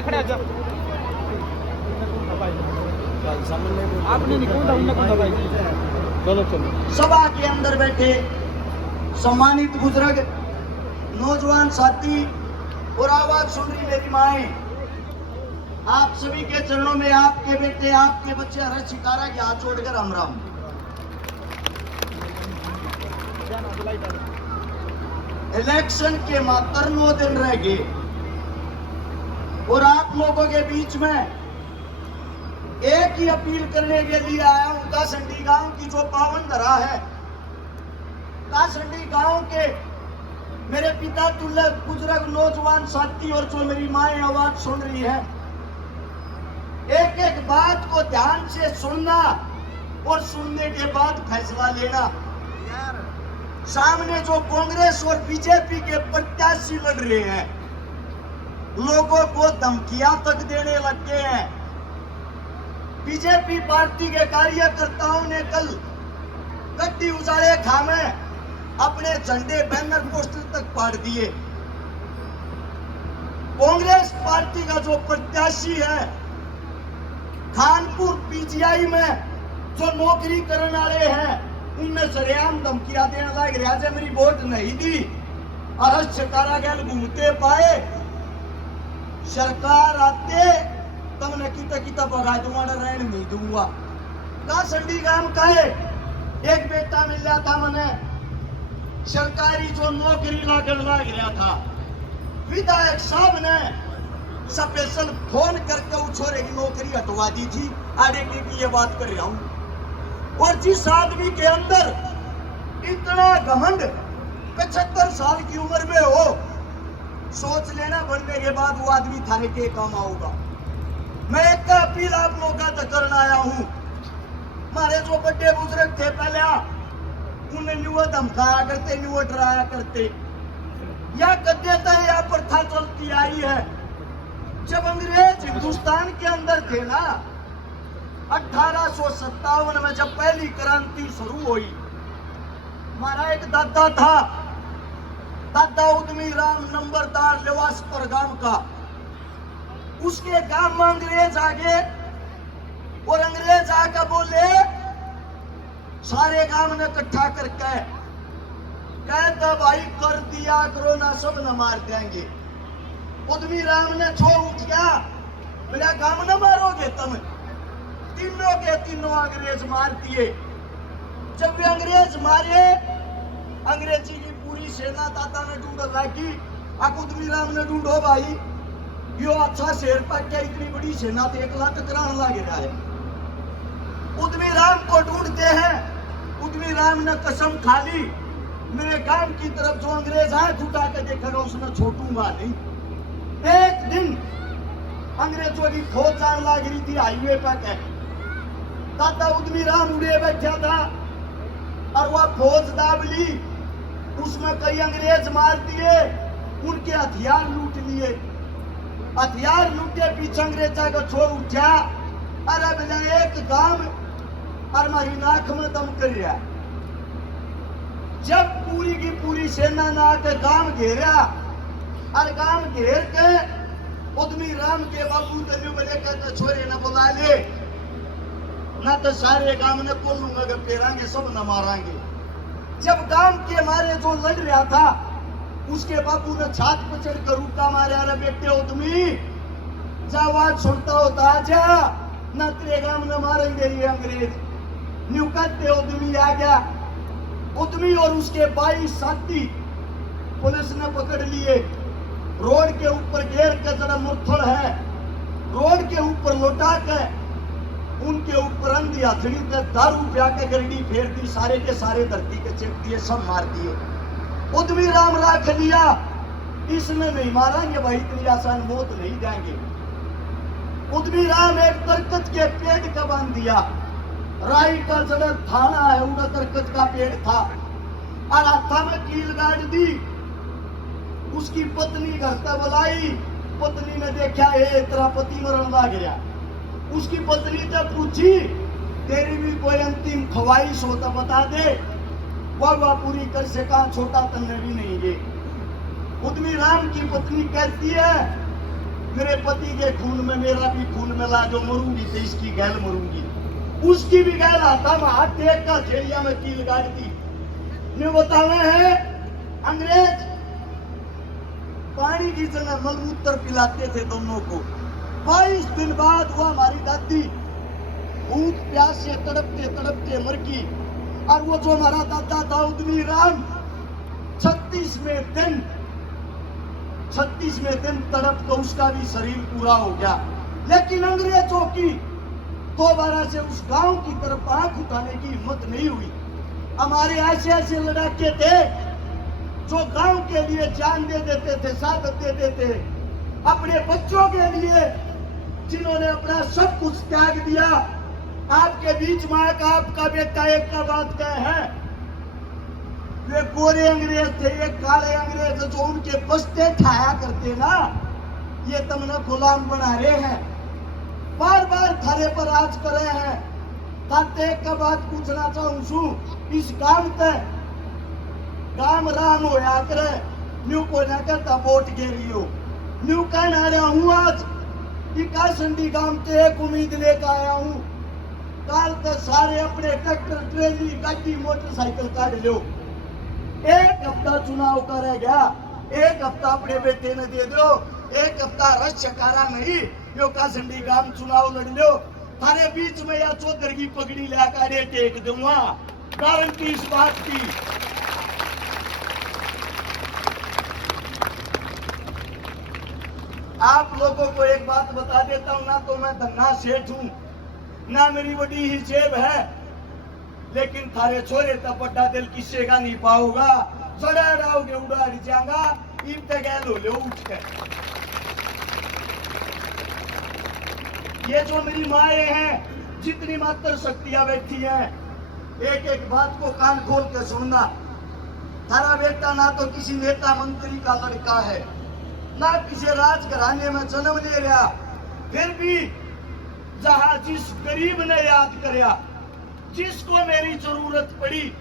ने खड़े जा आपने नहीं कौन था उन्हें कौन था भाई चलो चलो। सभा के अंदर बैठे सम्मानित बुजुर्ग, नौजवान साथी और आवाज सुन रही मेरी माएं, आप सभी के चरणों में आपके बेटे आपके बच्चे हर शिकारा के हाथ छोड़कर हम राम। इलेक्शन के मात्र 9 दिन रह गए और आप लोगों के बीच में एक ही अपील करने के लिए आया हूं। कासंडी गांव की जो पावन धरा है, कासंडी गांव के मेरे पिता तुल्य बुजुर्ग नौजवान साथी और जो मेरी माएं आवाज सुन रही है, एक एक बात को ध्यान से सुनना और सुनने के बाद फैसला लेना। सामने जो कांग्रेस और बीजेपी के प्रत्याशी लड़ रहे हैं, लोगों को धमकियां तक देने लग गए हैं। बीजेपी पार्टी के कार्यकर्ताओं ने कल गड्डी उजाड़े खामे अपने झंडे बैनर पोस्टर तक फाड़ दिए। कांग्रेस पार्टी का जो प्रत्याशी है, खानपुर पीजीआई में जो नौकरी करने वाले हैं, उनमें सरेआम धमकियां देने लग रहा है, मेरी वोट नहीं दी और कारागार घूमते पाए, सरकार आते तमने किता बगा तुम्हारा रहने नहीं दूंगा। कासंडी गांव का है एक बेटा मिल रहा था, मैंने सरकारी जो नौकरी लागन लग रहा था, विधायक साहब ने स्पेशल फोन करके उस छोरे की नौकरी हटवा दी थी। आगे की ये बात कर रहा हूं। और जिस आदमी के अंदर इतना घमंड 75 साल की उम्र में हो, सोच लेना बनने के बाद वो आदमी थाने के काम आऊगा। मैं एक अपील आप लोगों तक करना आया हूं। हमारे जो बड़े बुजुर्ग थे पहले, उन्हें न्यू धमकाया करते, न्यू डराया करते, या कद्यता या प्रथा चलती आई है। जब अंग्रेज हिंदुस्तान के अंदर थे ना, 1857 में जब पहली क्रांति शुरू हुई, हमारा एक दादा था, दादा उद्यमी राम नंबरदार लेवासपुर गांव का। उसके गांव में अंग्रेज आ गए और अंग्रेज आकर बोले, सारे गांव ने इकट्ठा करके कहता भाई कर दिया करो ना, सब न मार देंगे। उद्यमी राम ने छो उठ गया, मेरा गांव न मारोगे तुम। तीनों के तीनों अंग्रेज मार दिए। जब वे अंग्रेज मारे, अंग्रेजी की पूरी सेना दादा ने ढूंढ लागी। उद्यमी राम ने ढूंढो भाई, यो अच्छा शेर पर क्या इतनी बड़ी सेना तो 1 लाख कराने लगे रहा है। उद्यमी राम को ढूंढते हैं। उद्यमी राम ने कसम खा ली, मेरे गांव की तरफ जो अंग्रेज आए उठा के देखेगा उसने छोड़ूंगा नहीं। एक दिन अंग्रेजों की फौज आने लग रही थी हाईवे पर, दादा उद्यमी राम उड़े बैठा था और वह फौज दाब ली। उसमें कई अंग्रेज मार दिए, उनके हथियार लूट लिए। हथियार लूटे, पीछे अंग्रेजा को छोड़ उठा। अरे बिना एक काम और हमारी नाक में दम कर रहा। जब पूरी की पूरी सेना ने आके गांव घेरा और गांव घेर के उद्यमी राम के बाबू तन्यू को लेकर छोरे न बुला ले, ना तो सारे गांव ने कोलूंगा के पेरांगे, सब न मारांगे। जब गांव के मारे जो लड़ रहा था, उसके बापू ने छात पर चढ़कर रुका मारे, अरे बेटे उद्यमी जा आवाज सुनता होता आजा, ना तेरे गांव ने मारेंगे ये अंग्रेज। न्यू कहते उद्यमी आ गया। उद्यमी और उसके 22 साथी पुलिस ने पकड़ लिए। रोड के ऊपर घेर के जरा मुरथड़ है, रोड के ऊपर लौटा के उनके ऊपर अंधी हथड़ी पे दारू पिया के गरडी फेर दी, सारे के सारे धरती के चेप दिए, सब मार दिए। उद्यमी राम राख लिया, इसमें नहीं मारेंगे भाई, इतनी आसान मौत नहीं देंगे। उद्यमी राम एक तरकत के पेड़ का बांध दिया। राई का जड़ा थाना है, उनका तरकत का पेड़ था और हाथा में कील गाड़ दी। उसकी पत्नी घर तक बुलाई, पत्नी ने देखा ये तेरा पति मरण लग गया। उसकी पत्नी ने पूछी, तेरी भी कोई अंतिम ख्वाहिश हो तो बता दे, वह पूरी कर सका, छोटा तन्ने भी नहीं ये। उद्यमी राम की पत्नी कहती है, मेरे पति के खून में मेरा भी खून मिला, जो मरूंगी तो इसकी गैल मरूंगी, उसकी भी गैल आता मैं हाथ टेक का खेलिया में कील गाड़ती। ने बतावे है अंग्रेज पानी की जगह मलमूत्र पिलाते थे दोनों को। 22 दिन बाद वो हमारी दादी भूख प्यास से तड़पते तड़पते मर गई। और वो जो हमारा दादा था उद्मी राम 36वें दिन तड़प तो उसका भी शरीर पूरा हो गया। लेकिन अंग्रेजों की दोबारा से उस गांव की तरफ आंख उठाने की हिम्मत नहीं हुई। हमारे ऐसे ऐसे लड़ाके थे जो गांव के लिए जान दे देते थे, शहादत दे देते, अपने बच्चों के लिए जिन्होंने अपना सब कुछ त्याग दिया। आपके बीच में आपका बेटा एक का बात कहे है, वे गोरे अंग्रेज थे, एक काले अंग्रेज जो उनके बस्ते ठाया करते ना, ये तुमने गुलाम बना रहे हैं, बार बार थारे पर राज करे हैं। ताते एक का बात पूछना चाहूं छू, इस काम ते काम राम होया करे न्यू को ना करता वोट गेरियो न्यू कहना रहा हूं आज कि कासंडी गांव ते एक उम्मीद लेकर आया हूं। काल तक सारे अपने ट्रैक्टर ट्रेली गाड़ी मोटरसाइकिल काट लो। एक हफ्ता चुनाव का रह गया, एक हफ्ता अपने बेटे ने दे दो, एक हफ्ता रस चकारा नहीं यो कासंडी गांव चुनाव लड़ लो। थारे बीच में या चौधर की पगड़ी लाकर टेक दूंगा, गारंटी इस बात की। आप लोगों को एक बात बता देता हूं, ना तो मैं धन्ना सेठ हूं, ना मेरी बड़ी ही जेब है, लेकिन थारे छोरे तब बड़ा दिल किसी का नहीं पाओगा। चढ़ा रहोगे उड़ा जाऊंगा, इन तक गैल हो लो उठ के। ये जो मेरी माए हैं, जितनी मात्र शक्तियां बैठी हैं, एक एक बात को कान खोल के सुनना। थारा बेटा ना तो किसी नेता मंत्री का लड़का है, ना किसी राजघराने में जन्म ले रहा, फिर भी जहां जिस गरीब ने याद करया, जिसको मेरी जरूरत पड़ी,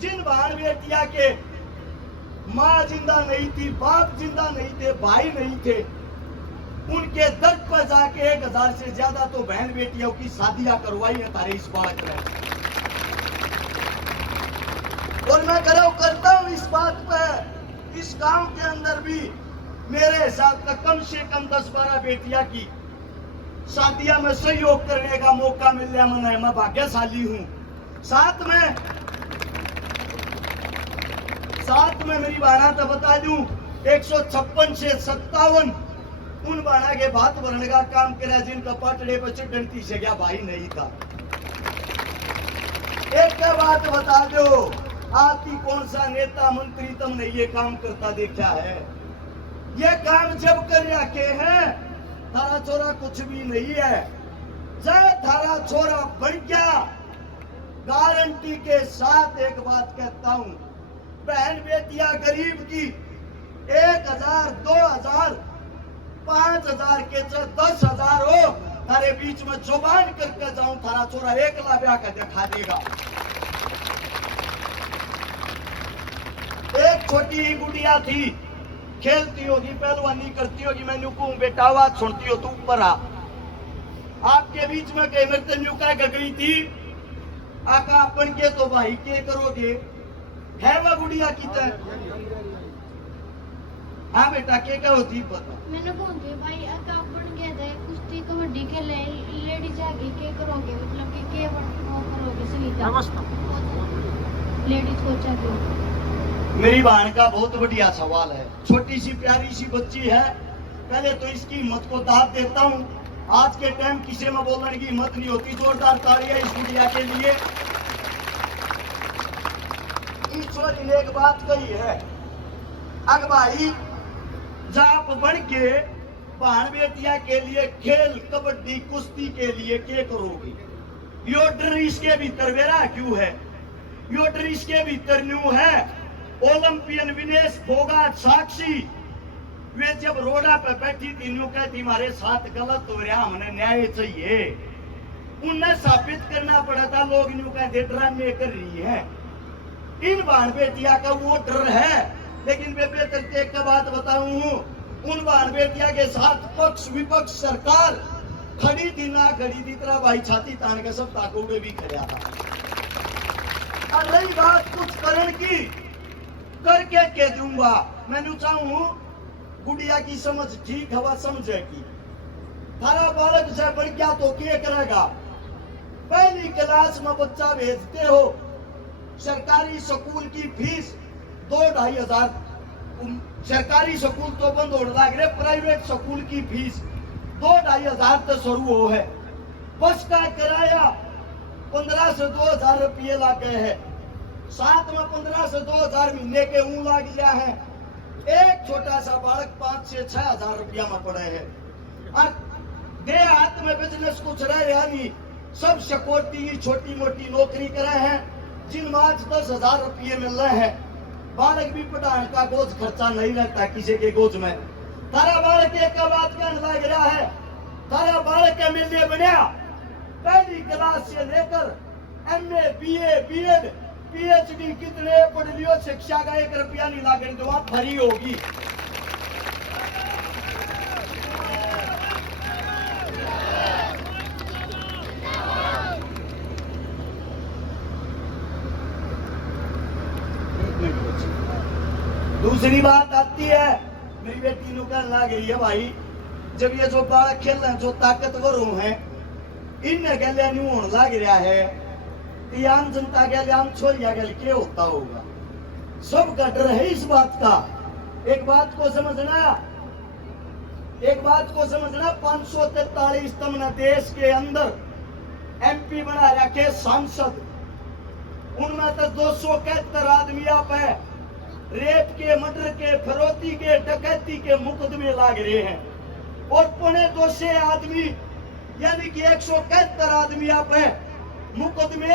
जिन बहन बेटिया के माँ जिंदा नहीं थी, बाप जिंदा नहीं थे, भाई नहीं थे, उनके दर्द पर जाके 1000 से ज्यादा तो बहन बेटियों की शादियां करवाई है तारे इस बात में। और मैं करता हूं इस बात पे, इस गांव के अंदर भी मेरे हिसाब से कम 10-12 बेटियां की शादियां में सहयोग करने का मौका मिल रहा है। मैं भाग्यशाली हूं। साथ में मेरी बाणा तो बता दूं 156 से 57 उन बाणा के बात भरने का काम करा जिनका पटड़े पर चढ़ती से गया भाई नहीं था। एक का बात बता दो, आती कौन सा नेता मंत्री तुमने ये काम करता देखा है? ये काम जब कर रखे हैं, थारा छोरा कुछ भी नहीं है। जय थारा छोरा बढ़ गया, गारंटी के साथ एक बात कहता हूं, बहन बेटियां गरीब की 1000, 2000, 5000 के 10,000 हो, थारे बीच में जुबान करके जाऊं, थारा छोरा 1 लाख ब्याह का दिखा देगा। एक छोटी ही गुड़िया थी, खेलती होगी, पहलवानी करती होगी, मैं नुकूं बेटा आवाज सुनती हो तू ऊपर आ। आपके बीच में कई मरते नुका गई थी, आका अपन के तो भाई के करोगे, है वह गुड़िया की तरह? हाँ बेटा क्या होती पता? मैंने बोलते भाई आका अपन गया था कुश्ती कबड्डी खेले लेडीज आगे के करोगे, मतलब कि के करोगे सुनीता लेडीज कोच आगे। मेरी बहन का बहुत बढ़िया सवाल है, छोटी सी प्यारी सी बच्ची है, पहले तो इसकी हिम्मत को दाद देता हूँ। आज के टाइम किसी में बोलने की हिम्मत नहीं होती। जोरदार तालियां इस गुड़िया के लिए। ईश्वर ने एक बात कही है, अग भाई जाप बढ़ के बहन बेटिया के लिए खेल कबड्डी कुश्ती के लिए क्या करोगे? यो डर इसके भीतर वेरा क्यों है? यो डर इसके भीतर न्यू है। ओलंपियन विनेश फोगाट साक्षी वे जब रोडा पे बैठी थी, न्यू कहती हमारे साथ गलत हो रहा, हमें न्याय चाहिए। उन्हें साबित करना पड़ा था, लोग न्यू कहते ड्रामे कर रही है। इन बहन बेटिया का वो डर है। लेकिन बेबे करके एक बात बताऊं, उन बहन बेटिया के साथ पक्ष विपक्ष सरकार खड़ी थी ना खड़ी थी, तरह भाई छाती तान के सब ताकोड़े भी खड़ा था। और रही बात कुछ करण की, करके कह दूंगा। मैंने चाहूं गुड़िया की समझ ठीक हवा समझेगी। थारा बालक से बढ़ गया तो क्या करेगा? पहली क्लास में बच्चा भेजते हो, सरकारी स्कूल की फीस 2-2.5 हजार, सरकारी स्कूल तो बंद होने लग रहे, प्राइवेट स्कूल की फीस 2-2.5 हजार तो शुरू हो है। बस का किराया 15 से 2 हजार रुपये लग गए हैं। साथ में 15 से 2 हजार महीने के ऊँ लग गया है। एक छोटा सा बालक 5 से 6 हजार रुपया में पड़े है। और देहात में बिजनेस कुछ रहा नहीं, सब सिक्योरिटी की छोटी मोटी नौकरी करे हैं, जिनमें आज 10 हजार रुपये मिल रहे हैं। बालक भी पढ़ाने का बोझ खर्चा नहीं रहता किसी के गोद में। तारा बालक एक बात कहने लग रहा है, तारा बालक के मिलने बना पहली क्लास से लेकर MA BA BEd PhD कितने पढ़ लियो, शिक्षा का 1 रुपया नहीं लागेगा, तो वहां फ्री होगी। दूसरी बात आती है, मेरी बेटी नु कहने लग रही है, भाई जब ये जो बालक खेल रहे हैं, जो ताकतवर हो हैं, इनने गले न्यू होने लग रहा है, तो आम जनता के आम छोरिया के लिए क्या होता होगा? सबका डर है इस बात का। एक बात को समझना, 543 तमना देश के अंदर MP बना रखे सांसद, उनमें तो 271 आदमी आप है रेप के, मर्डर के, फिरौती के, डकैती के मुकदमे लाग रहे हैं, और 250 आदमी यानी कि 171 आदमी आप है मुकदमे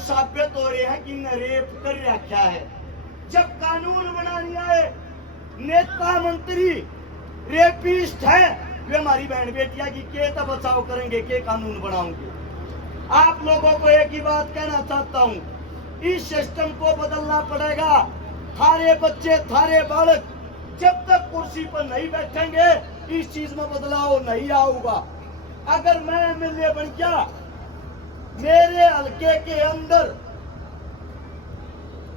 साबित हो रहे हैं कि इन्हें रेप कर रखा है। जब कानून बनाने आए नेता मंत्री रेपिस्ट है, वे हमारी बहन बेटिया की के बचाव करेंगे, के कानून बनाओगे? आप लोगों को एक ही बात कहना चाहता हूं, इस सिस्टम को बदलना पड़ेगा। थारे बच्चे, थारे बालक जब तक कुर्सी पर नहीं बैठेंगे, इस चीज में बदलाव नहीं आऊगा। अगर मैं MLA बन गया, मेरे हल्के के अंदर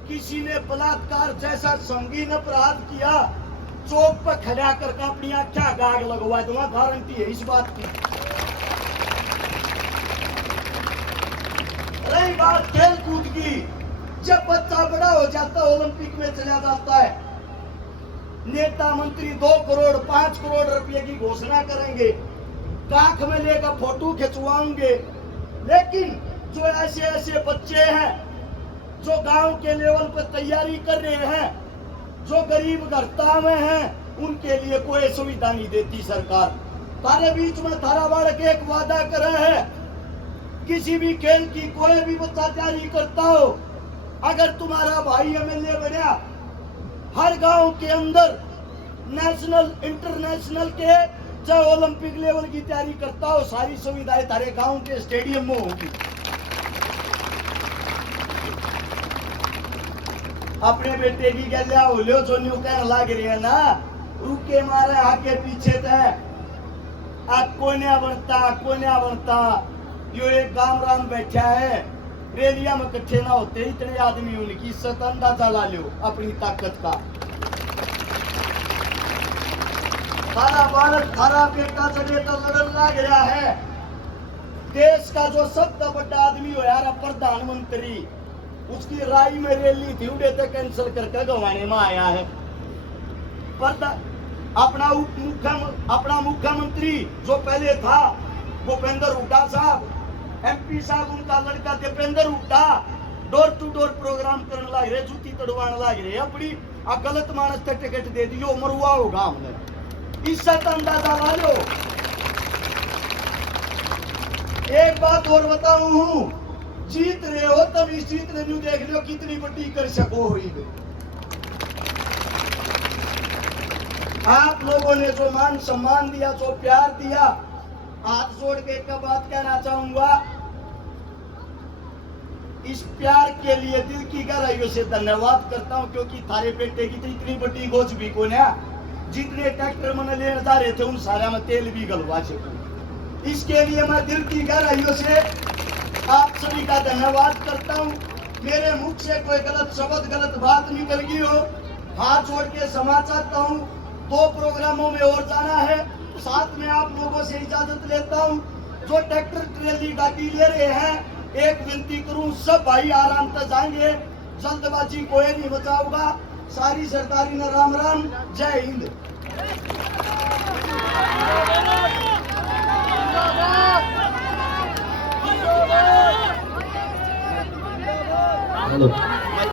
किसी ने बलात्कार जैसा संगीन अपराध किया, चौक पर खड़ा करके अपनी आंखें गाग लगवा दूंगा, गारंटी है इस बात की। रही बात खेल कूद की, जब बच्चा बड़ा हो जाता है, ओलंपिक में चला जाता है, नेता मंत्री 2 करोड़ 5 करोड़ रुपए की घोषणा करेंगे, काख में लेकर फोटो खिंचवाएंगे। लेकिन जो ऐसे ऐसे बच्चे हैं जो गांव के लेवल पर तैयारी कर रहे हैं, जो गरीब घरता में हैं, उनके लिए कोई सुविधा नहीं देती सरकार। तारे बीच में थारा बालक एक वादा कर रहे हैं, किसी भी खेल की कोई भी बच्चा तैयारी करता हो, अगर तुम्हारा भाई MLA बना, हर गांव के अंदर नेशनल इंटरनेशनल के चाहे ओलंपिक लेवल की तैयारी करता हो, सारी सुविधाएं तारे गांव के स्टेडियम में होगी। अपने बेटे की गलिया हो लो, जो न्यू कहने लग रही है ना, रुके मारे आगे पीछे थे, कोने बनता। यो एक गांव राम बैठा है, रेलिया में इकट्ठे ना होते, इतने आदमी उनकी इज्जत अंदाजा ला लो अपनी ताकत का। थारा बालक, थारा बेटा चले तो लड़न लग रहा है। देश का जो सबसे बड़ा आदमी हो यार प्रधानमंत्री, उसकी राय में रैली थी, उड़े तो कैंसिल करके गंवाने में आया है। अपना मुख्यमंत्री जो पहले था भूपेंद्र हुड्डा साहब, MP साहब, उनका लड़का Deepender Hooda door to door programme करने लग रहे, जूती तड़वाने लग रहे, अपनी गलत मानस तक टिकट दे दियो, मरुआ होगा हमने, इज्जत अंदाजा ला लो। एक बात और बताऊं, जीत रहे हो तब इस जीत ने देख लो कितनी बड़ी कर सको हुई। आप लोगों ने जो मान सम्मान दिया, जो प्यार दिया, हाथ जोड़ के एक बात कहना चाहूंगा, इस प्यार के लिए दिल की गहराइयों से धन्यवाद करता हूं, क्योंकि थारे बेटे की तो इतनी बड़ी गोज भी को ना, जितने ट्रैक्टर मैंने लेने जा रहे थे उन सारे में तेल भी गलवा चुका। इसके लिए मैं दिल की गहराइयों से आप सभी का धन्यवाद करता हूँ। मेरे मुख से कोई गलत शब्द गलत बात निकल गई हो, हाथ जोड़ के क्षमा चाहता हूँ। 2 प्रोग्रामों में और जाना है, साथ में आप लोगों से इजाजत लेता हूँ। जो ट्रैक्टर ट्रेली गाड़ी ले रहे हैं, एक विनती करूँ, सब भाई आराम से जाएंगे, जल्दबाजी कोई नहीं बचाऊंगा। सारी सरकारी ने राम राम, जय हिंद।